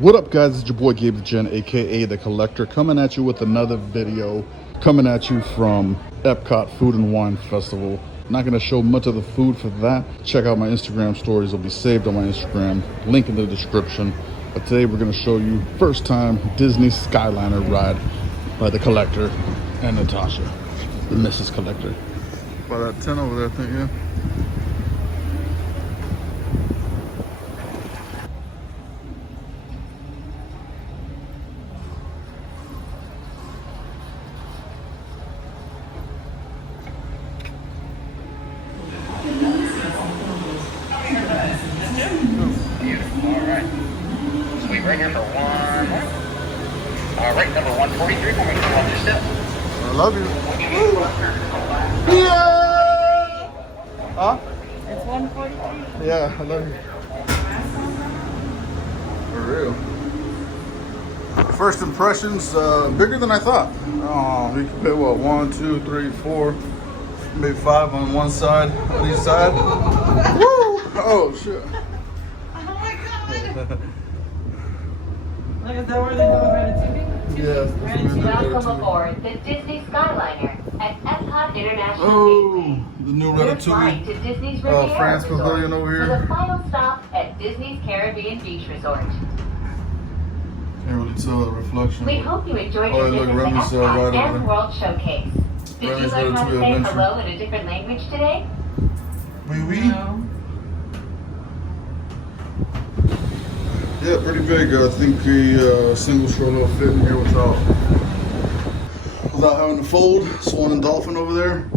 What up, guys? It's your boy Gabe the Gen, aka the Collector, coming at you with another video. Coming at you from Epcot Food and Wine Festival. Not going to show much of the food for that. Check out my Instagram stories. They'll be saved on my Instagram. Link in the description. But today we're going to show you first time Disney SKyliner ride by the Collector and Natasha, the Mrs. Collector. By that 10 over there, I think, yeah. Right here for one. All right, number 143. We'll make you on this step. I love you. Yeah. Huh? It's 143. Yeah, I love you. For real. First impressions, bigger than I thought. Oh, we could put what, 1, 2, 3, 4, maybe 5 on one side, on each side. Woo! Oh shit. Oh my god. Like, is that where they're doing Ratatouille? Yeah. Welcome aboard the Disney SKyliner at Epcot International Oh, Gateway. the new We're flying to Ratatouille. Disney's Riviera France Resort Pavilion over for here. the final stop at Disney's Caribbean Beach Resort. Can't really tell the reflection. We hope you enjoyed Oh, your look, visit to Remy's, Epcot right over and there. World Showcase. Did you Remy's learn how to Ratatouille say Adventure. hello in a different language today? Oui, oui. No. Yeah, pretty big. I think a single stroller will fit in here without having to fold. Swan and Dolphin over there.